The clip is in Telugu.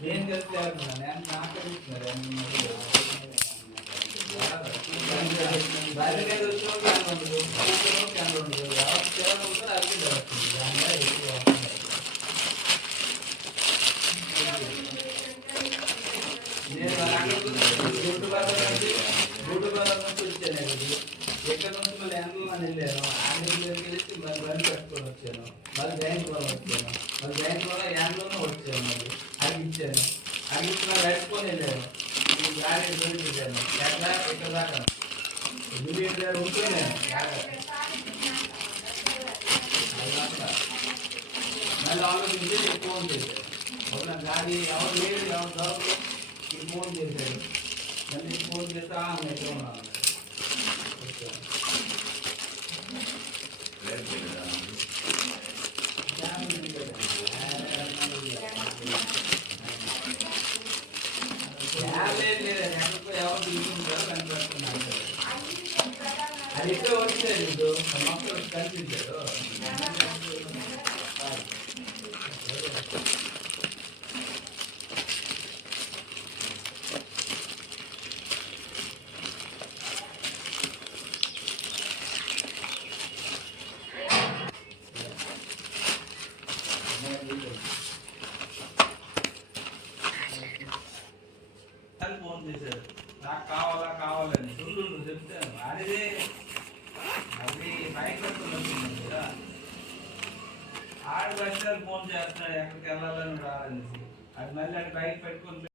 నేను చెప్తే నేను నాకు దాని మీద వచ్చిన క్యాన్ ఉండదు క్యాన్ ఉండదు ఎవరు సేవలు ఉంటారో అది జరుగుతుంది దానివల్ల ఎక్కువ నేను యూట్యూబ్ నుంచి వచ్చాను ఎక్కడ నుంచి మళ్ళీ ఎండలో వెళ్ళాను ఆంధ్రప్రదేశ్కి వెళ్ళి మళ్ళీ బండి పెట్టుకొని వచ్చాను మళ్ళీ బ్యాంకులో వచ్చాను మళ్ళీ బ్యాంకులో ఎండలోనే వచ్చాను మళ్ళీ అడిగిచ్చాను అడిగించిన పెట్టుకొని వెళ్ళాను గాడి దొరికిచ్చాను ఎట్లా ఇక్కడ దాకా ఇమీడియట్ గా ఉంటున్నాను మళ్ళీ ఆలోచించి ఫోన్ చేశాను అవునా గాడి ఎవరు లేదు ఎవరు దొరకదు ఫోన్ చేశాడు మళ్ళీ ఫోన్ చేస్తా ఎక్కడ ఉన్నాను అది ఇక్కడ వచ్చేది మొక్కలు కనిపించాడు ఫోన్ చేశారు నాకు కావాలని చూడు చెప్తాను అదే అది బైక్ పెట్టుకుని కదా ఆడు బస్టాలు ఫోన్ చేస్తున్నాడు ఎక్కడికి వెళ్ళాలని రావాలనేసి అది మళ్ళీ అది బైక్ పెట్టుకుని